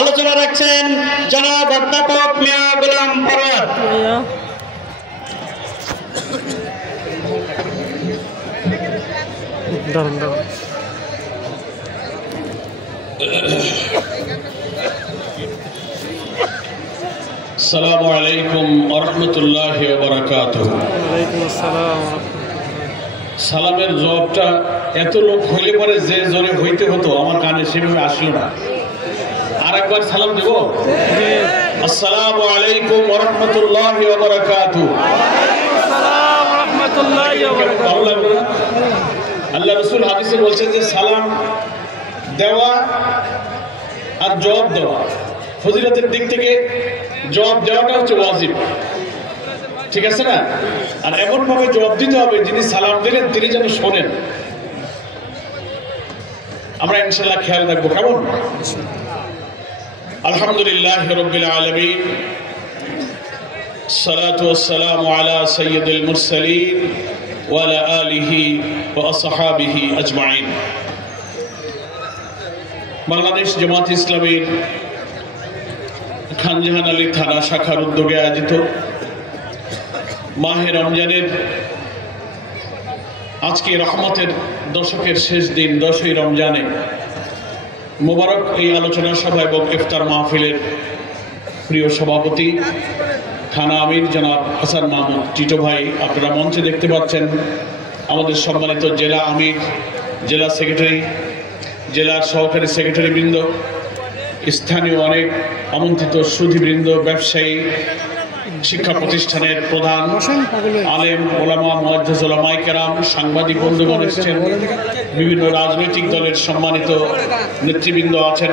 আলোচনা রাখছেন জনাব অধ্যাপক মিয়া গোলাম পরওয়ার। আসসালামু আলাইকুম ওয়া রাহমাতুল্লাহি ওয়া বারাকাতুহু। ওয়ালাইকুম আসসালাম। সালামের জবাবটা এত লোক হইলে পরে যে জোরে হইতে হতো আমার কানে সেভাবে আসলো না। আর একবার সালাম দেব। আসসালামু আলাইকুম ওয়া রাহমাতুল্লাহি ওয়া বারাকাতুহু। আসসালাম ওয়া রাহমাতুল্লাহি ওয়া বারাকাতুহু। আল্লাহ রাসূল হাদিসে বলছেন যে সালাম দেওয়া আর জবাব দেওয়া ফজিলতের দিক থেকে জবাব দেওয়াটা হচ্ছে ওয়াজিব, ঠিক আছে না? আর এমন ভাবে জবাব দিতে হবে যিনি সালাম দিলেন তিনি যেন শোনেন। আমরা ইনশাআল্লাহ খেয়াল রাখবো। কেমন? আলহামদুলিল্লাহ রাব্বিল আলামিন, সালাতু ওয়াসসালামু আলা সাইয়্যিদিল মুরসালিন ওয়া আলা আলিহি ওয়া আসহাবিহি আজমাইন। বাংলাদেশ জামাত ইসলামীর খানজাহান আলী থানা শাখার উদ্যোগে আয়োজিত মাহে রমজানের আজকে রহমতের দশকের শেষ দিন 10ই রমজানে মোবারক এই আলোচনা সভা এবং ইফতার মাহফিলের প্রিয় সভাপতি থানা আমির জনাব হাসান মাহমুদ টিটো ভাই, আপনারা মঞ্চে দেখতে পাচ্ছেন আমাদের সম্মানিত জেলা আমির, জেলা সেক্রেটারি, জেলার সহকারী সেক্রেটারি বৃন্দ, স্থানীয় অনেক আমন্ত্রিত সুধীবৃন্দ, ব্যবসায়ী, শিক্ষা প্রতিষ্ঠানের প্রধান, আলেম, ওলামা, মুআজ্জিজ ওলামায়ে কেরাম, সাংবাদিক বন্ধুগণ এসেছেন, বিভিন্ন রাজনৈতিক দলের সম্মানিত নেতৃবৃন্দ আছেন,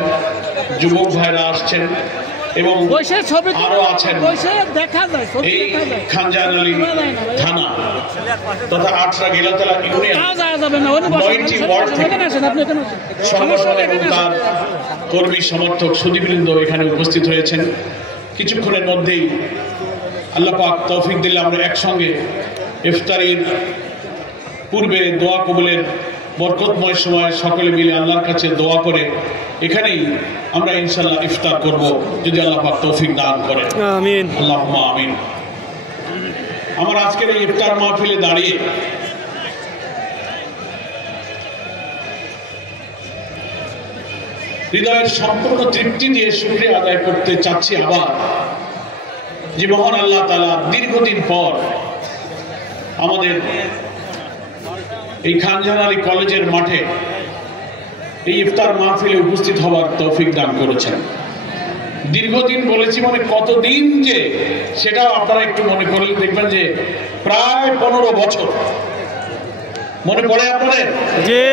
যুবক ভাইরা আসছেন এবং আরো আছেন এই খানজাহান আলী থানা তথা আটরা গেলাতলা ইউনিয়ন 9টি ওয়ার্ড থেকে সংগঠন এবং তার কর্মী সমর্থক সুধীবৃন্দ এখানে উপস্থিত হয়েছেন। কিছুক্ষণের মধ্যেই আল্লাহ পাক তৌফিক দিলে আমরা একসঙ্গে ইফতারির পূর্বে দোয়া কবুলের বরকতময় সময় সকলে মিলে আল্লাহর কাছে দোয়া করে এখানেই আমরা ইনশাআল্লাহ ইফতার করব, যদি আল্লাহ পাক তৌফিক দান করেন। আমিন, আল্লাহুম্মা আমিন। আমার আজকের এই ইফতার মাহফিলে দাঁড়িয়ে হৃদয়ের সম্পূর্ণ তৃপ্তি দিয়ে শুকরিয়া আদায় করতে চাচ্ছি আবার যে মহান আল্লাহ তাআলা দীর্ঘদিন পর আমাদের এই খানজাহান আলী কলেজের মাঠে এই ইফতার মাহফিলে উপস্থিত হওয়ার তৌফিক দান করেছেন। দীর্ঘদিন বলেছি মানে কতদিন যে সেটাও আপনারা একটু মনে করলে দেখবেন যে প্রায় 15 বছর। মনে পড়ে আপনাদের? জি,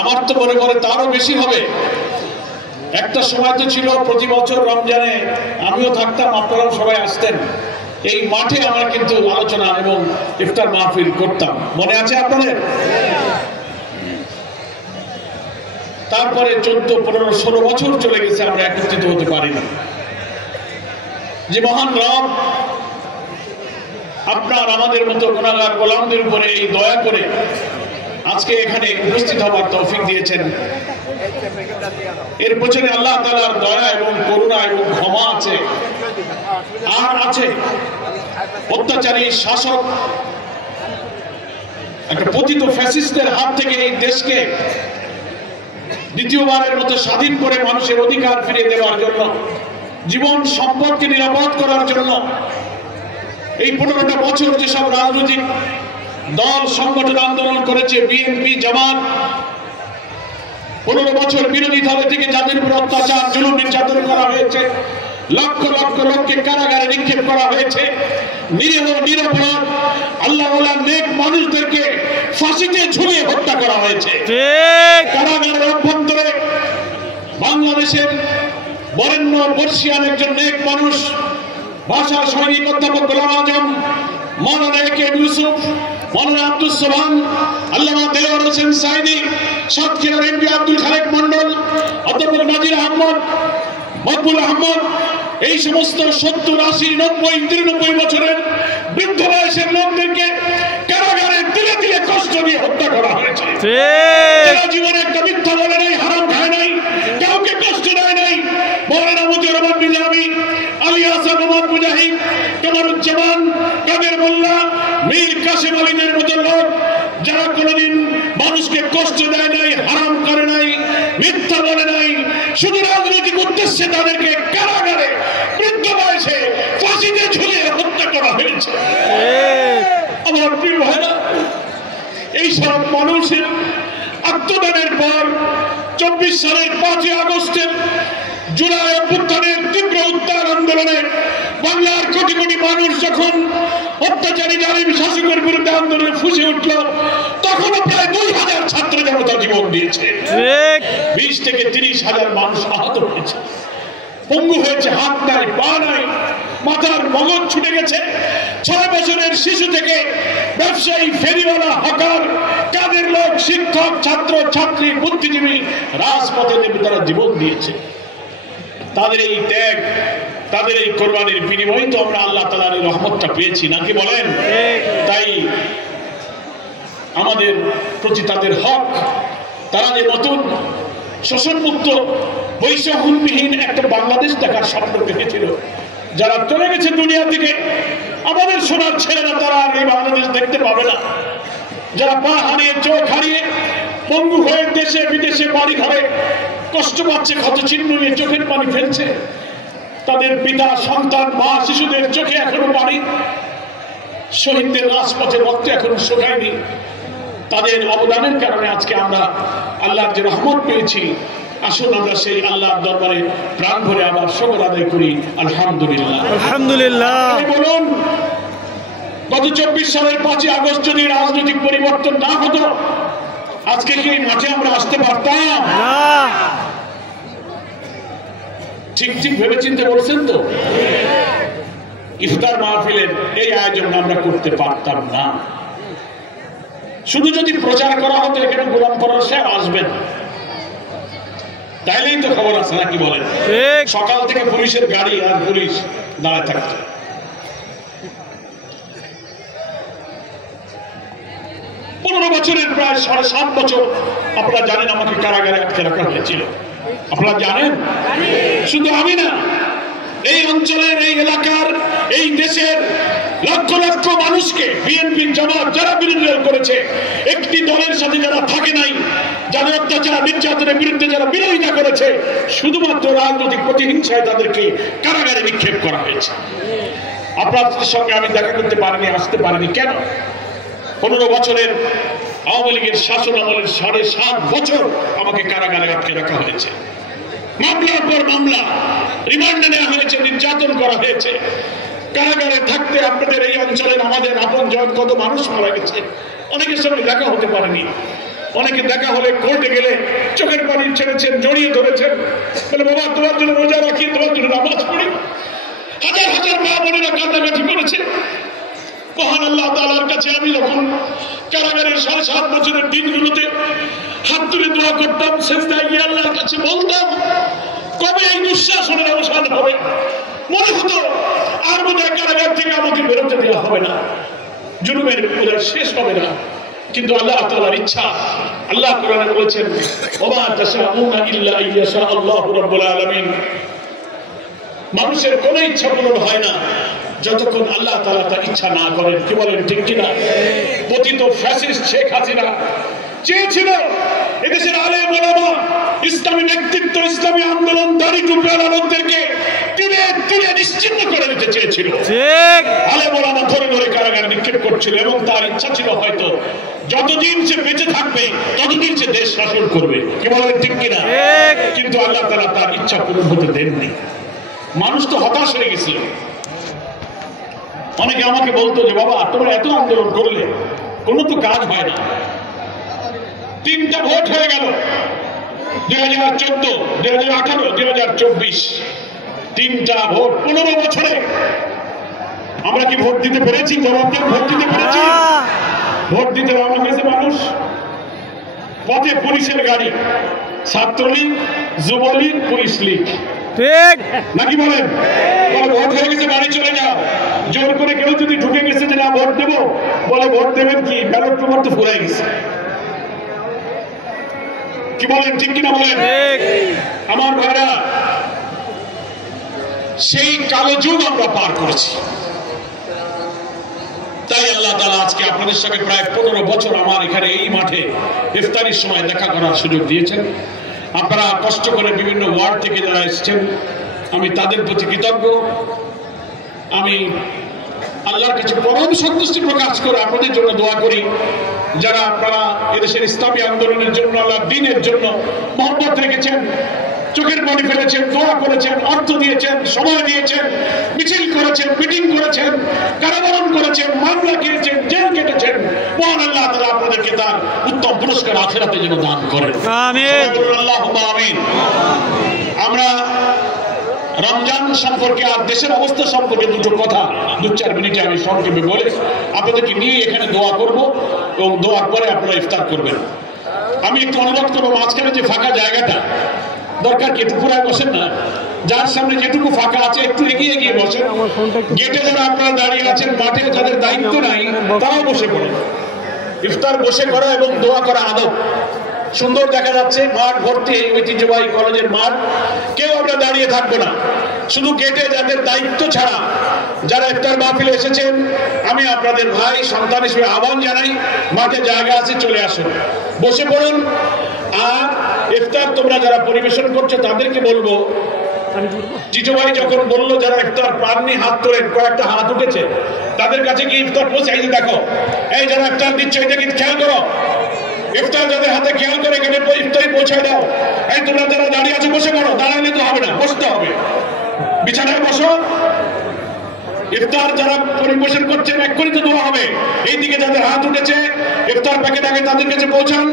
আমার তো মনে পড়ে তারও বেশি হবে। একটা সময় তো ছিল প্রতি বছর রমজানে আমিও থাকতাম, আপনারাও সবাই আসতেন, এই মাঠে আমরা কিন্তু আলোচনা এবং ইফতার মাহফিল করতাম। মনে আছে আপনাদের? তারপরে 14, 15, 16 বছর চলে গেছে, আমরা একত্রিত হতে পারি না। যে মহান রব আপনার আমাদের মতো গুনাহগার গোলামদের উপরে এই দয়া করে আজকে এখানে উপস্থিত হওয়ার তৌফিক দিয়েছেন, এর পেছনে আল্লাহ তাআলার দয়া এবং করুণা এবং ক্ষমা আছে। আর আছে অত্যাচারী শাসক, একটা পতিত ফ্যাসিস্টদের হাত থেকে এই দেশকে দ্বিতীয়বারের মতো স্বাধীন করে মানুষের অধিকার ফিরিয়ে দেওয়ার জন্য, জীবন সম্পদকে নিরাপদ করার জন্য এই 15টা বছর যেসব রাজনৈতিক দল সংগঠন আন্দোলন করেছে, বিএনপি, জামাত, 15 বছর বিরোধী দল থেকে যাদের উপর অত্যাচার, জুলুম, নির্যাতন করা হয়েছে, লক্ষ লক্ষ লোককে কারাগারে নিক্ষেপ করা হয়েছে, নিরীহ নিরপরাধ আল্লাহওয়ালা নেক মানুষদেরকে ফাঁসিতে ঝুলিয়ে হত্যা করা হয়েছে। কারাগারের অভ্যন্তরে বাংলাদেশের বরেণ্য বর্ষিয়ান একজন নেক মানুষ, ভাষা সৈনিক অধ্যাপক গোলাম আজম, মাওলানা একে ইউসুফ, মাওলানা আব্দুস সোবহান, আল্লামা দেওয়ার হোসেন সাইদি, সাতক্ষীরার এমপি আব্দুল খালেক মন্ডল, অধ্যাপক নাজির আহমদ, মকবুল আহমদ, এই সমস্ত 70, 80, 90, 93 বছরের বৃদ্ধ বয়সের লোকদেরকে কারাগারে দিলে দিলে কষ্ট দিয়ে হত্যা করা হয়েছে। জীবনে একটা মিথ্যা বলে নাই, হারাম খায় নাই, কাউকে কষ্ট দেয় নাই, রাজনৈতিক উদ্দেশ্যে তাদেরকে কারাগারে বৃদ্ধ বয়সে ফাঁসিতে ঝুলিয়ে হত্যা করা হয়েছে। আমার প্রিয় ভাইরা, এই সব মানুষের আত্মদানের পর 24 সালের 5 আগস্টের জুলাই অভ্যুত্থানের তীব্র উত্তাল আন্দোলনে বাংলার কোটি কোটি মানুষ যখন অত্যাচারী জালিম শাসকের বিরুদ্ধে আন্দোলনে ফুঁসে উঠল, তখনও প্রায় 2000 ছাত্র জনতা জীবন দিয়েছে। 20 থেকে 30,000 মানুষ আহত হয়েছে, পঙ্গু হয়েছে, হাত নাই, পা নাই, মাথার মগজ ছুটে গেছে। 6 বছরের শিশু থেকে ব্যবসায়ী, ফেরিওয়ালা, হকার, কাজের লোক, শিক্ষক, ছাত্র ছাত্রী, বুদ্ধিজীবী রাজপথে নেমে তারা জীবন দিয়েছে। তাদের এই ত্যাগ, তাদের এই কোরবানির বিনিময়ে তো আমরা আল্লাহ তাআলার এই রহমতটা পেয়েছি, নাকি বলেন? তাই আমাদের প্রতি তাদের হক, তারা যে নতুন শোষণমুক্ত বৈষম্যহীন একটা বাংলাদেশ দেখার স্বপ্ন দেখেছিল, যারা চলে গেছে দুনিয়া থেকে, আমাদের সোনার ছেলেরা তারা আর এই বাংলাদেশ দেখতে পাবে না। যারা পা হারিয়ে, চোখ হারিয়ে, পঙ্গু হয়ে দেশে বিদেশে বাড়ি ঘরে কষ্ট পাচ্ছে, ক্ষত চিহ্ন নিয়ে চোখের পানি ফেলছে, তাদের পিতা, সন্তান, মা, শিশুদের চোখে এখনো পানি, শহীদদের রাজপথে রক্ত এখনো শুকায়নি। তাদের অবদানের কারণে আজকে আমরা আল্লাহর যে রহমত পেয়েছি, আসুন আমরা সেই আল্লাহর দরবারে প্রাণ ভরে আবার শুকর আদায় করি। আলহামদুলিল্লাহ, আলহামদুলিল্লাহ। বলুন, গত 24 সালের 5 আগস্ট যদি রাজনৈতিক পরিবর্তন না হতো, আজকে কি মাঠে আমরা আসতে পারতাম? ঠিক ঠিক ভেবে চিন্তে বলছেন তো? ইফতার মাহফিলের এই আয়োজন আমরা করতে পারতাম না। শুধু যদি প্রচার করা হতো এখানে গোলাম পরার সাহেব আসবেন, তাইলেই তো খবর আছে, নাকি বলেন? সকাল থেকে পুলিশের গাড়ি আর পুলিশ দাঁড়ায় থাকতো। 15 বছরের প্রায় 7.5 বছর আপনারা জানেন আমাকে কারাগারে আটকে রাখা হয়েছিল। আপনারা জানেন? শুধু আমি না, এই অঞ্চলের, এই এলাকার, এই দেশের লক্ষ লক্ষ মানুষকে বিএনপি, জামাত যারা বিরোধিতা করেছে, একটি দলের সাথে যারা থাকে নাই, যারা অত্যাচার নির্যাতনের বিরুদ্ধে যারা বিরোধিতা করেছে, শুধুমাত্র রাজনৈতিক প্রতিহিংসায় তাদেরকে কারাগারে নিক্ষেপ করা হয়েছে। আপনাদের সঙ্গে আমি দেখা করতে পারিনি, আসতে পারিনি। কেন? 15 বছরের আওয়ামী লীগের শাসন আমলের 7.5 বছর আমাকে কারাগারে আটকে রাখা হয়েছে। মামলার পর মামলা, রিমান্ডে নেওয়া হয়েছে, নির্যাতন করা হয়েছে। কারাগারে থাকতে আপনাদের এই অঞ্চলের আমাদের আপনজন কত মানুষ মারা গেছে। অনেকের সঙ্গে দেখা হতে পারেনি, অনেকে দেখা হলে কোর্টে গেলে চোখের পানি ছেড়েছেন, জড়িয়ে ধরেছেন, বলে বাবা তোমার জন্য রোজা রাখি, তোমার জন্য নামাজ পড়ি। হাজার হাজার মা বোনেরা কান্নাকাটি করেছে। মহান আল্লাহ তাআলার কাছে আমি যখন কারাগারের 7.5 বছরের দিনগুলোতে হাত তুলে দোয়া করতাম, সেজদায় গিয়ে আল্লাহর কাছে বলতাম, কবে এই দুঃশাসনের অবসান হবে? মনে হতো আর বোধহয় কারাগার থেকে আমাকে বেরোতে দেওয়া হবে না, জুলুমের বোধহয় শেষ হবে না। কিন্তু আল্লাহ তাআলার ইচ্ছা, আল্লাহ কোরআনে বলেছেন, ওমা তাশাউনা ইল্লা আইয়াশা আল্লাহু রাব্বুল আলামিন। মানুষের কোনো ইচ্ছা পূরণ হয় না যতক্ষণ আল্লাহ তাআলা তার ইচ্ছা না করেন। কি বলেন, ঠিক কিনা? পতিত ফ্যাসিস্ট শেখ হাসিনা চেয়েছিল এদেশের আলেম ওলামা, ইসলামী নেতৃত্ব, ইসলামী আন্দোলন, দাড়ি টুপিওয়ালা লোকদেরকে তীরে তীরে নিশ্চিহ্ন করে দিতে চেয়েছিল। আলেম ওলামা ধরে ধরে কারাগারে নিক্ষেপ করছিল এবং তার ইচ্ছা ছিল হয়তো যতদিন সে বেঁচে থাকবে ততদিন সে দেশ শাসন করবে। কি বলেন, ঠিক কিনা? কিন্তু আল্লাহ তাআলা তার ইচ্ছা পূরণ হতে দেননি। মানুষ তো হতাশ হয়ে গেছিল। অনেকে আমাকে বলতো যে বাবা তোমরা এত আন্দোলন করলে কোনো তো কাজ হয় না। 3টা ভোট হয়ে গেল, 2014, 2018, 2024, 3টা ভোট 15 বছরে আমরা কি ভোট দিতে পেরেছি? জবাবদের ভোট দিতে পেরেছি? ভোট দিতে রওনা হয়েছে মানুষ, পথে পুলিশের গাড়ি, ছাত্রলীগ, যুবলীগ, পুলিশ লীগ, ঠিক নাকি বলেন? ভোট হয়ে গেছে, বাড়ি চলে যাও। জোর করে কেউ যদি ঢুকে গেছে যে না ভোট দেবো, বলে ভোট দেবেন কি, ব্যালট পেপার তো ফুরাই গেছে। কি বলেন, ঠিক কিনা বলেন? আমার ভাইরা, সেই কালো যুগ আমরা পার করেছি। তাই আল্লাহ তাআলা আজকে আপনাদের সঙ্গে প্রায় 15 বছর আমার এখানে এই মাঠে ইফতারির সময় দেখা করার সুযোগ দিয়েছেন। আপনারা কষ্ট করে বিভিন্ন ওয়ার্ড থেকে যারা এসেছেন, আমি তাদের প্রতি কৃতজ্ঞ। আমি আল্লাহর কাছে পরম সন্তুষ্টি প্রকাশ করে আপনাদের জন্য দোয়া করি, যারা আপনারা এদেশের ইসলামী আন্দোলনের জন্য, আল্লাহর দ্বীনের জন্য মহব্বত রেখেছেন, চোখের পানি ফেলেছেন, দোয়া করেছেন, অর্থ দিয়েছেন, সময় দিয়েছেন, মিছিল করেছেন, মিটিং করেছেন, কারাবরণ করেছেন, মামলা খেয়েছেন, জেল কেটেছেন। মহান আল্লাহ তাআলা আপনাদেরকে তার উত্তম পুরস্কার আখিরাতে যেন দান করেন। আমিন। আল্লাহুম্মা আমিন। আমরা রমজান সম্পর্কে আর দেশের অবস্থা সম্পর্কে দুটো কথা 2-4 মিনিটে আমি সংক্ষেপে বলে আপনাদেরকে নিয়ে এখানে দোয়া করব এবং দোয়ার পরে আপনারা ইফতার করবেন। আমি একটু অনুরোধ করবো, মাঝখানে যে ফাঁকা জায়গাটা দরকার কি একটু পুরায় বসেন না, যার সামনে যেটুকু ফাঁকা আছে একটু এগিয়ে গিয়ে বসেন। গেটে যারা আপনারা দাঁড়িয়ে আছেন, মাঠে যাদের দায়িত্ব নাই তারাও বসে পড়েন। ইফতার বসে করা এবং দোয়া করা আদব। সুন্দর দেখা যাচ্ছে, মাঠ ভর্তি, এই ঐতিহ্যবাহী কলেজের মাঠ। কেউ আমরা দাঁড়িয়ে থাকবো না, শুধু গেটে যাদের দায়িত্ব ছাড়া যারা ইফতার মাহফিলে এসেছেন, আমি আপনাদের ভাই সন্তান হিসেবে আহ্বান জানাই, মাঠে জায়গা আছে, চলে আসুন, বসে পড়ুন। আর ইফতার তোমরা যারা পরিবেশন করছো তাদেরকে বলবো, জিজু ভাই যখন বললো যারা ইফতার পাননি হাত তোলেন, কয়েকটা হাত উঠেছে, তাদের কাছে কি ইফতার পৌঁছে? এই যে দেখো, এই যারা ইফতার দিচ্ছে এটা কি খেয়াল করো, ইফতার যাদের হাতে খেয়াল করে এখানে ইফতারি পৌঁছায় দাও। এই তোমরা যারা দাঁড়িয়ে আছো বসে পড়ো, দাঁড়ালে তো হবে না, বসতে হবে, বিছানায় বসো। ইফতার যারা পরিবেশন করছেন এক্ষুনি তো দোয়া হবে। এইদিকে যাদের হাত উঠেছে ইফতার প্যাকেট আগে তাদের কাছে পৌঁছান।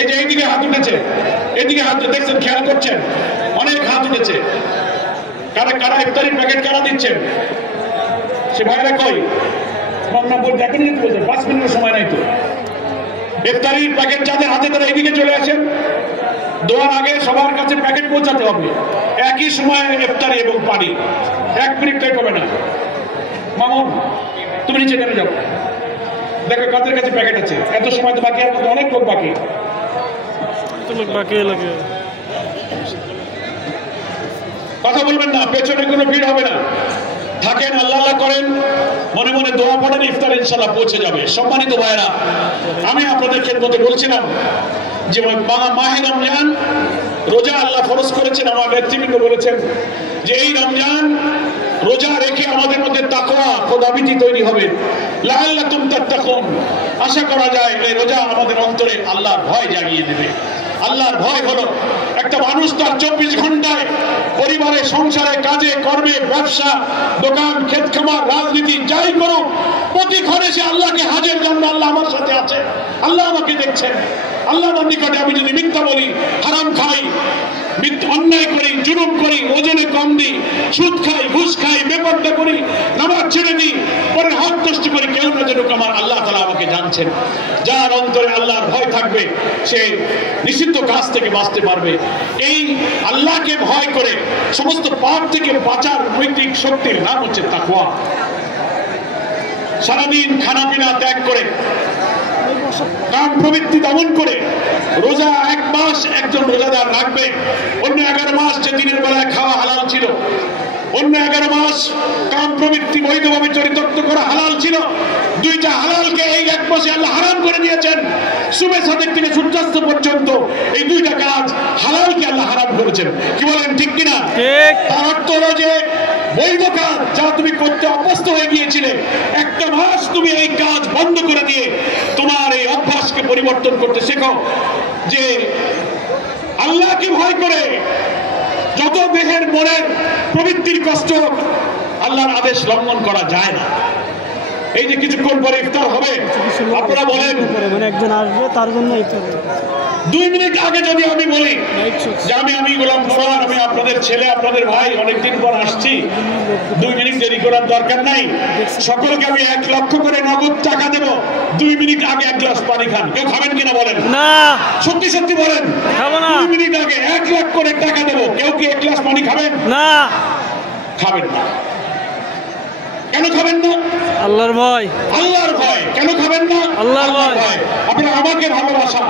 এই যে এইদিকে হাত উঠেছে, এইদিকে হাত দেখছেন, খেয়াল করছেন, অনেক হাত উঠেছে। কারা কারা ইফতারির প্যাকেট কারা দিচ্ছেন? সে ভাইরা কই? দেখেন 5 মিনিটের সময় নাই তো। ইফতারির প্যাকেট যাদের হাতে তারা এইদিকে চলে আসেন। দোয়ার আগে সবার কাছে প্যাকেট পৌঁছাতে হবে, একই সময় ইফতারি এবং পানি। 1 মিনিটটাই কমে না। মামুন তুমি নিচে নেমে যাও, দেখো কাদের কাছে প্যাকেট আছে। এত সময় তো বাকি, অনেক লোক বাকি, লাগে। কথা বলবেন না, পেছনে কোনো ভিড় হবে না। থাকেন, আল্লাহ আল্লাহ করেন, মনে মনে দোয়া পড়েন, ইফতার ইনশাআল্লাহ পৌঁছে যাবে। সম্মানিত ভাইরা, আমি আপনাদের খেদমতে বলছিলাম যে মাহে রমজান রোজা আল্লাহ ফরজ করেছেন। আমার নেতৃবৃন্দ বলেছেন যে এই রমজান রোজা রেখে আমাদের মধ্যে তাকওয়া, খোদাভীতি তৈরি হবে। লাআল্লাকুম তাত্তাকুন, আশা করা যায় এই রোজা আমাদের অন্তরে আল্লাহর ভয় জাগিয়ে দেবে। আল্লাহর ভয় হলো একটা মানুষ তার 24 ঘন্টায় পরিবারে, সংসারে, কাজে কর্মে, ব্যবসা, দোকান, ক্ষেত খামার, রাজনীতি যাই করুক, প্রতিক্ষণে সে আল্লাহকে হাজের জন্য, আল্লাহ আমার সাথে আছে, আল্লাহ আমাকে দেখছেন। আল্লাহর নিকটে আমি যদি মিথ্যা বলি, হারাম খাই, অন্যায় করি, জুলুম করি, ওজনে কম দিই, সুদ খাই, ঘুষ খাই, বেপরদা করি, নামাজ ছেড়ে দিই, পরে হক নষ্ট করি, কেউ না যেন আমার আল্লাহ তাআলা আমাকে জানছেন। যার অন্তরে আল্লাহর ভয় থাকবে সে নিষিদ্ধ কাজ থেকে বাঁচতে পারবে। এই আল্লাহকে ভয় করে সমস্ত পাপ থেকে বাঁচার নৈতিক শক্তির নাম হচ্ছে তাকওয়া। সারাদিন খানাপিনা ত্যাগ করে, কাম প্রবৃত্তি দমন করে রোজা 1 মাস একজন রোজাদার রাখবে। অন্য 11 মাস যে দিনের বেলায় খাওয়া হালাল ছিল, অন্য 11 মাস কাম প্রবৃত্তি বৈধভাবে চরিতার্থ করা হালাল ছিল। দুইটা হালালকে এই 1 মাসে আল্লাহ হারাম করে দিয়েছেন। সুবে সাদেক থেকে সূর্যাস্ত পর্যন্ত এই দুইটা কাজ হালালকে আল্লাহ হারাম করেছেন। কি বলেন, ঠিক কিনা? ঠিক। তার অর্থ হলো যে বৈধ কাজ যা তুমি করতে অভ্যস্ত হয়ে গিয়েছিলে, 1 মাস তুমি এই কাজ বন্ধ করে দিয়ে তোমার এই অভ্যাসকে পরিবর্তন করতে শেখো। যে আল্লাহকে ভয় করে যত দেহের মনের প্রবৃত্তির কষ্ট, আল্লাহর আদেশ লঙ্ঘন করা যায় না। এই যে কিছুক্ষণ পরে ইফতার হবে, আপনারা বলেন মানে একজন আসবে তার জন্য ইফতার। 2 মিনিট আগে যদি আমি বলি যে আমি গোলাম ফরহাদ, আমি আপনাদের ছেলে, আপনাদের ভাই, অনেকদিন পর আসছি, 2 মিনিট দেরি করার দরকার নাই, সকলকে আমি 1 লক্ষ করে নগদ টাকা দেব, 2 মিনিট আগে 1 গ্লাস পানি খান। কেউ খাবেন কিনা বলেন? না। সত্যি সত্যি বলেন, খাবো না। 2 মিনিট আগে 1 লাখ করে টাকা দেব, কেউ কি 1 গ্লাস পানি খাবেন? না, খাবেন না। কেন খাবেন না? আল্লাহর ভয়। আল্লাহর ভয়। কেন খাবেন না? আল্লাহর ভয়। আপনি আমাকে ভালোবাসা,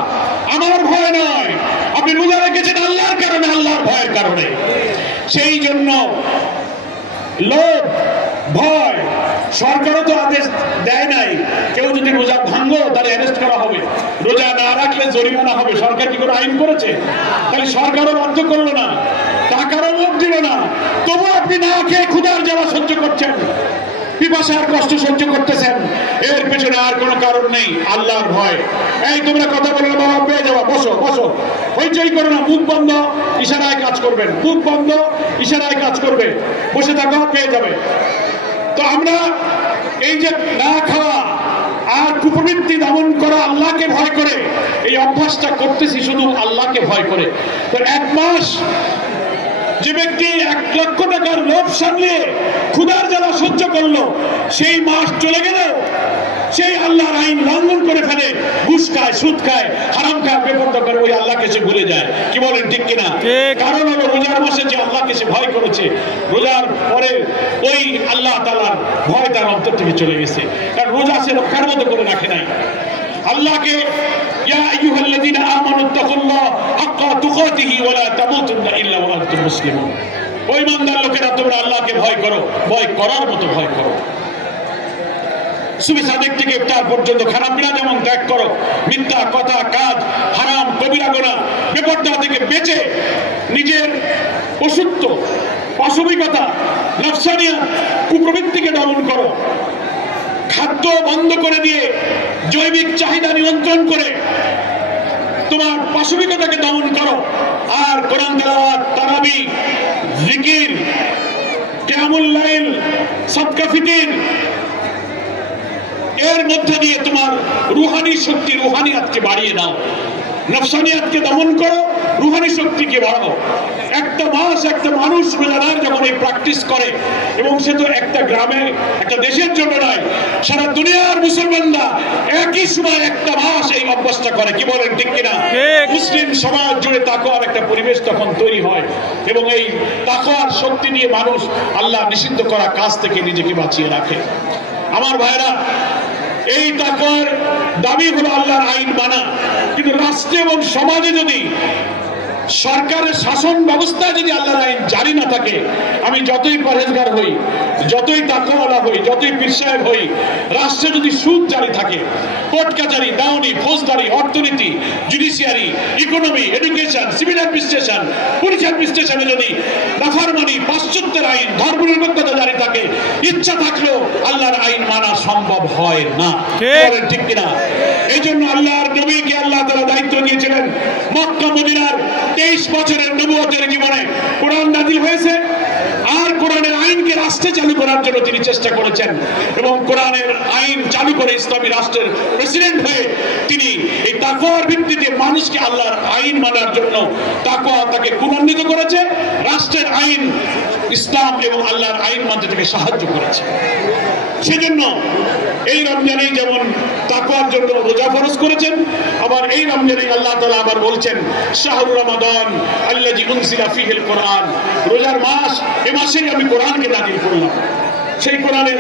আমার ভয় নয়। আপনি রোজা রেখেছেন আল্লাহর কারণে, আল্লাহর ভয়ের কারণে। সেই জন্য লোভ, ভয়। সরকারও তো আদেশ দেয় নাই কেউ যদি রোজা ভাঙো তাহলে অ্যারেস্ট করা হবে, রোজা না রাখলে জরিমানা হবে। সরকার কি করে আইন করেছে? তাহলে সরকারও বাধ্য করলো না, টাকারও মুখ দিল না, তবু আপনি না খেয়ে ক্ষুধার জ্বালা সহ্য করছেন, পিপাসার কষ্ট সহ্য করতেছেন। এর পেছনে আর কোনো কারণ নেই, আল্লাহর ভয়। এই তোমরা কথা বলে বাবা পেয়ে যাওয়া, বসো বসো, হইচই করো না, মুখ বন্ধ, ইশারায় কাজ করবেন, মুখ বন্ধ, ইশারায় কাজ করবে, বসে থাকো, পেয়ে যাবে। তো আমরা এই যে না খাওয়া আর কুপ্রবৃত্তি দমন করা, আল্লাহকে ভয় করে এই অভ্যাসটা করতেছি শুধু আল্লাহকে ভয় করে। তো এক মাস যে ব্যক্তি 1 লক্ষ টাকার লোভ সামলিয়ে ক্ষুধার জ্বালা সহ্য করলো, সেই মাস চলে গেল, সেই আল্লাহর আইন লঙ্ঘন করে ফেলে, ঘুষ খায়, সুদ খায়, হারাম খায়, বেপরদা করে, ওই আল্লাহকে সে ভুলে যায়। কি বলেন, ঠিক কিনা? কারণ হলো রোজার মাসে যে আল্লাহকে সে ভয় করেছে, রোজার পরে ওই আল্লাহ তাআলার ভয় তার অন্তর থেকে চলে গেছে, কারণ রোজা সে রক্ষার মতো করে রাখে নাই। আল্লাহকে ইয়া আইয়ুহাল্লাযীনা আমানুত্তাকুল্লাহ হাক্কা তুকাতিহি ওয়া লা তামুতুন্না ইল্লা ওয়া আনতুম মুসলিমুন। ওই ইমানদার লোকেরা তোমরা আল্লাহকে ভয় করো, ভয় করার মতো ভয় করো। সুবহ সাদেক থেকে ইফতার পর্যন্ত খানাপিনা যেমন ত্যাগ করো, মিথ্যা কথা, কাজ, হারাম, কবিরা গুনাহ, বেপরদা থেকে বেঁচে নিজের অসুস্থ, পাশবিকতা, নফসানিয়াত, কুপ্রবৃত্তিকে দমন করো। খাদ্য বন্ধ করে দিয়ে জৈবিক চাহিদা নিয়ন্ত্রণ করে তোমার পাশবিকতাকে দমন করো। আর কোরআন তেলাওয়াত, তারাবি, জিকির, কিয়ামুল লাইল, সাদকা ফিতির, এর মধ্যে দিয়ে তোমার রুহানি শক্তি, রুহানিয়াতকে বাড়িয়ে দাও। নফসানিয়াতকে দমন করো, রুহানি শক্তিকে বাড়াও। একটা মাস একটা মানুষ রোজাদার যখন এই প্র্যাকটিস করে, এবং সে তো একটা গ্রামে, একটা দেশের জন্য নয়, সারা দুনিয়ার মুসলমানরা একই সময় একটা মাস এই অভ্যাসটা করে। কি বলেন, ঠিক কিনা? মুসলিম সমাজ জুড়ে তাকওয়ার একটা পরিবেশ তখন তৈরি হয়, এবং এই তাকওয়ার শক্তি নিয়ে মানুষ আল্লাহ নিষিদ্ধ করা কাজ থেকে নিজেকে বাঁচিয়ে রাখে। আমার ভাইরা, এই তাকওয়ার দাবি হলো আল্লাহর আইন মানা, কিন্তু রাষ্ট্রে এবং সমাজে যদি সরকারের শাসন ব্যবস্থা যদি আল্লাহর আইন জারি না থাকে, আমি যতই পরহেজগার হই, যতই তাকওয়াওয়ালা হই, যতই পীর সাহেব হই, রাষ্ট্রে যদি সুদ জারি থাকে, কোর্ট কাচারি, দাওনি, ফৌজদারি, অর্থনীতি, judiciary, economy, education, civil administration, police অ্যাডমিনিস্ট্রেশনে যদি নাফরমানি, পাশ্চাত্যের আইন, ধর্মনিরপেক্ষতা জারি থাকে, ইচ্ছা থাকলেও আল্লাহর আইন মানা সম্ভব হয় না। বলেন ঠিক কিনা? এই জন্য আল্লাহর নবীকে আল্লাহ তাআলা দায়িত্ব দিয়েছিলেন। মক্কা মদিনার 23 বছরের নবুয়তের জীবনে কোরআন নাযিল হয়েছে, আর কোরআনের আইনকে রাষ্ট্রে চালু করার জন্য তিনি চেষ্টা করেছেন, এবং কোরআনের আইন চালু করে ইসলামী রাষ্ট্রের প্রেসিডেন্ট হয়ে তিনি এই তাকওয়ার ভিত্তিতে মানুষকে আল্লাহর আইন মানার জন্য তাকওয়া তাকে গুণান্বিত করেছে, রাষ্ট্রের আইন, ইসলাম এবং আল্লাহর আইন মানতে তাকে সাহায্য করেছে। সেজন্য এই রমজানেই যেমন তাকওয়ার জন্য রোজা ফরজ করেছেন, আবার এই রমজানেই আল্লাহ তাআলা আবার বলছেন শাহরুর রমাদান আল্লাযী উনজিলা ফীহিল কোরআন, রোজার মাস, এই মাসেই আমি কোরআনকে নাযিল করলাম। সেই কোরআনের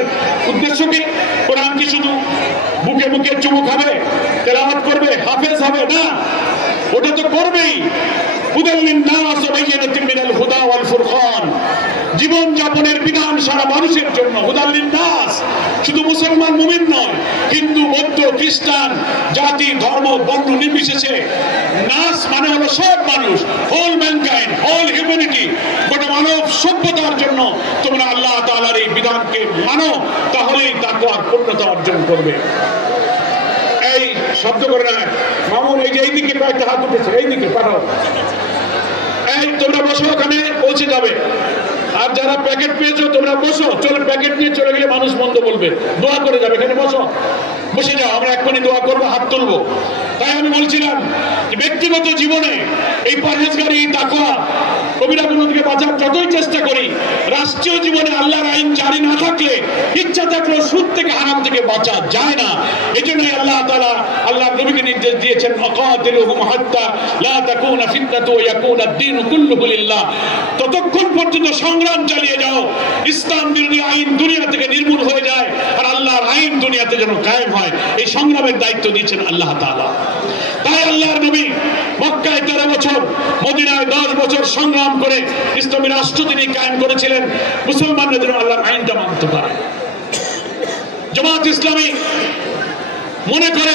উদ্দেশ্য কি? কোরআন কি শুধু বুকে বুকে চুমু খাবে, তেলাওয়াত করবে, হাফেজ হবে না? ওটা তো করবেই। হুদাল লিন-নাস ওয়া বায়্যিনাতিন মিনাল হুদা ওয়াল ফুরকান, জীবন যাপনের বিধান সারা মানুষের জন্য। হুদাল লিন-নাস, শুধু মুসলমান মুমিন নয়, হিন্দু, বৌদ্ধ, খ্রিস্টান, জাতি, ধর্ম, বর্ণ নির্বিশেষে, নাস মানে হলো সব মানুষ, হোল ম্যানকাইন্ড, হোল হিউম্যানিটি, গোটা মানব সভ্যতার জন্য তোমরা আল্লাহ তাআলার এই বিধানকে মানো, তাহলেই তাকওয়ার পূর্ণতা অর্জন করবে। এই শব্দ করে না মামুন, এই যে এইদিকে কয়েকটা হাত উঠেছে, এইদিকে পাঠাও। এই তোমরা বসো, ওখানে পৌঁছে যাবে। আর যারা প্যাকেট পেয়েছো তোমরা বসো, চলো, প্যাকেট নিয়ে চলে গেলে মানুষ মন্দ বলবে, দোয়া করে যাবে, এখানে বসো, বসে যাও, আমরা এক্ষুনি দোয়া করবো, হাত তুলবো। তাই আমি বলছিলাম ব্যক্তিগত জীবনে এই পরহেজগারি, তাকওয়া, কবিরা গুনাহ থেকে বাঁচার যতই চেষ্টা করি, রাষ্ট্রীয় জীবনে আল্লাহর আইন জারি না থাকলে, ইচ্ছা থাকলেও সুদ থেকে, হারাম থেকে বাঁচা যায় না। এই জন্যই আল্লাহ তাআলা আল্লাহর নবীকে নির্দেশ দিয়েছেন ওয়াকাতিলুহুম হাত্তা লা তাকুনা ফিতনাতু ওয়া ইয়াকুনা আদ-দীনু কুল্লুহু লিল্লাহ, ততক্ষণ পর্যন্ত সংগ্রাম চালিয়ে যাও ইসলাম বিরোধী আইন দুনিয়া থেকে নির্মূল হয়ে যায়, আর আল্লাহর আইন দুনিয়াতে যেন কায়েম হয়, এই সংগ্রামের দায়িত্ব দিয়েছেন আল্লাহ তাআলা। তাই আল্লাহর নবী মক্কায় 13 বছর, মদিনায় 10 বছর সংগ্রাম করে ইসলামী রাষ্ট্র তিনি কায়েম করেছিলেন, মুসলমানরা যেন আল্লাহর আইনটা মানতে পারে। জামাত ইসলামী মনে করে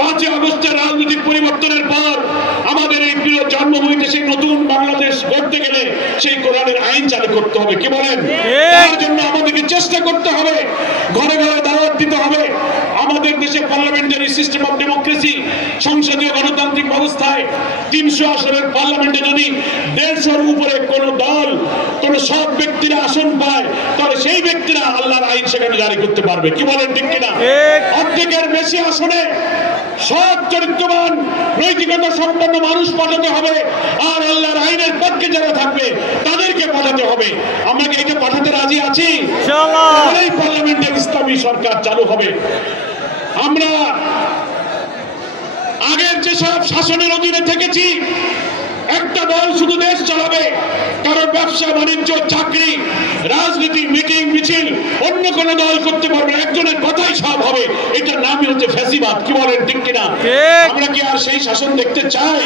5 আগস্টের রাজনৈতিক পরিবর্তনের পর আমাদের এই প্রিয় জন্মভূমিতে সেই নতুন বাংলাদেশ গড়তে গেলে সেই কোরআনের আইন চালু করতে হবে। কি বলেন? তার জন্য আমাদেরকে চেষ্টা করতে হবে, ঘরে ঘরে দাওয়াত দিতে হবে। আমাদের দেশে পার্লামেন্টারি সিস্টেম অফ ডেমোক্রেসি, সংসদীয় গণতান্ত্রিক ব্যবস্থায় 300 আসনের পার্লামেন্টে যদি 150-এর উপরে কোন দল, কোন সৎ ব্যক্তিরা আসন পায়, তাহলে সেই ব্যক্তিরা আল্লাহর আইন সেখানে জারি করতে পারবে। কি বলেন, ঠিক কিনা? অর্ধেকের বেশি আসনে সৎ চরিত্রবান নৈতিকতা সম্পন্ন মানুষ পাঠাতে হবে, আর আল্লাহর আইনের পক্ষে যারা থাকবে তাদেরকে পাঠাতে হবে। আমরা কি এটা পাঠাতে রাজি আছি? ইনশাআল্লাহ। এই পার্লামেন্টে ইসলামী সরকার চালু হবে। আমরা আগের যেসব শাসনের অধীনে থেকেছি, একটা দল শুধু দেশ চালাবে, কারণ ব্যবসা বাণিজ্য চাকরি রাজনীতি মিটিং মিছিল অন্য কোন দল করতে পারবে, একজনের কথাই সব হবে, এটার নামই হচ্ছে ফ্যাসিবাদ। কি বলেন, ঠিক কিনা? আমরা কি আর সেই শাসন দেখতে চাই?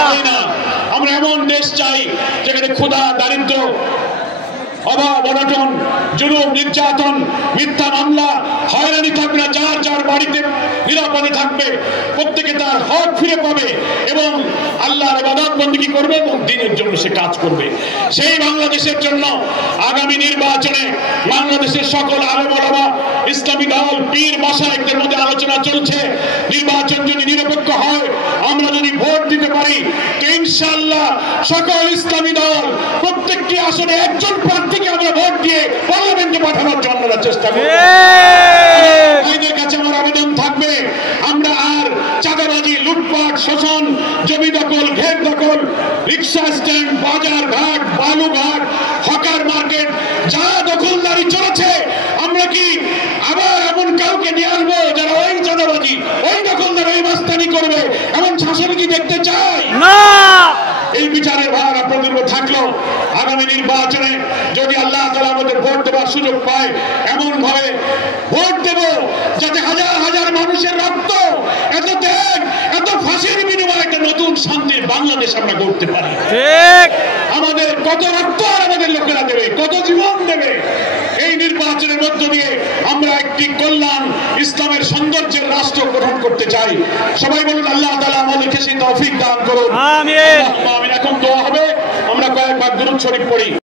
চাই না। আমরা এমন দেশ চাই যেখানে ক্ষুধা, দারিদ্র, অভাব, অনটন, জুলুম, নির্যাতন, মিথ্যা মামলা, হয়রানি থাকবে না, যার যার বাড়িতে নিরাপদে থাকবে, প্রত্যেকে তার হক ফিরে পাবে এবং আল্লাহর ইবাদত বন্দেগী করবে এবং দ্বীনের জন্য সে কাজ করবে। সেই বাংলাদেশের জন্য আগামী নির্বাচনে বাংলাদেশের সকল আলেম ওলামা, ইসলামী দল, পীর মাশায়েখদের মধ্যে আলোচনা চলছে। নির্বাচন যদি নিরপেক্ষ হয়, আমরা যদি ভোট দিতে পারি, তো ইনশাআল্লাহ সকল ইসলামী দল প্রত্যেকটি আসনে একজন প্রার্থীকে আমরা ভোট দিয়ে পার্লামেন্টে পাঠানোর জন্য চেষ্টা করব। ভাইদের কাছে আমার আবেদন থাকবে, আমরা আর চাঁদাবাজি, লুটপাট, শোষণ, জমি দখল, ঘের দখল, রিক্সা স্ট্যান্ড, বাজার ঘাট, বালুঘাট, হকার মার্কেট, যা দখলদারি চলেছে, আমরা কি আবার এমন কাউকে নিয়ে আসবো যারা ওই চাঁদাবাজি, ওই দখলদার, ওই মাস্তানি করবে? এমন শাসন কি দেখতে চাই? না। এই বিচারের ভার আপনাদের উপর থাকলো। আগামী নির্বাচনে যদি আল্লাহ তাআলা আমাদের ভোট দেওয়ার সুযোগ পায়, এমন ভাবে ভোট দেব যাতে হাজার হাজার মানুষের রক্ত, এত ত্যাগ, এত ফাঁসির বিনিময়ে একটা নতুন শান্তির বাংলাদেশ আমরা গড়তে পারি। ঠিক। আমাদের কত রক্ত আমাদের লোকেরা দেবে, কত জীবন দেবে। এই নির্বাচনের মধ্য দিয়ে আমরা একটি কল্যাণ ইসলামের সৌন্দর্যের রাষ্ট্র গঠন করতে চাই। সবাই বলুন আল্লাহ তাআলা আমাদেরকে সেই তৌফিক দান করুন। আমিন। এখন দোয়া হবে, আমরা কয়েকবার দুরূদ শরীফ পড়ি।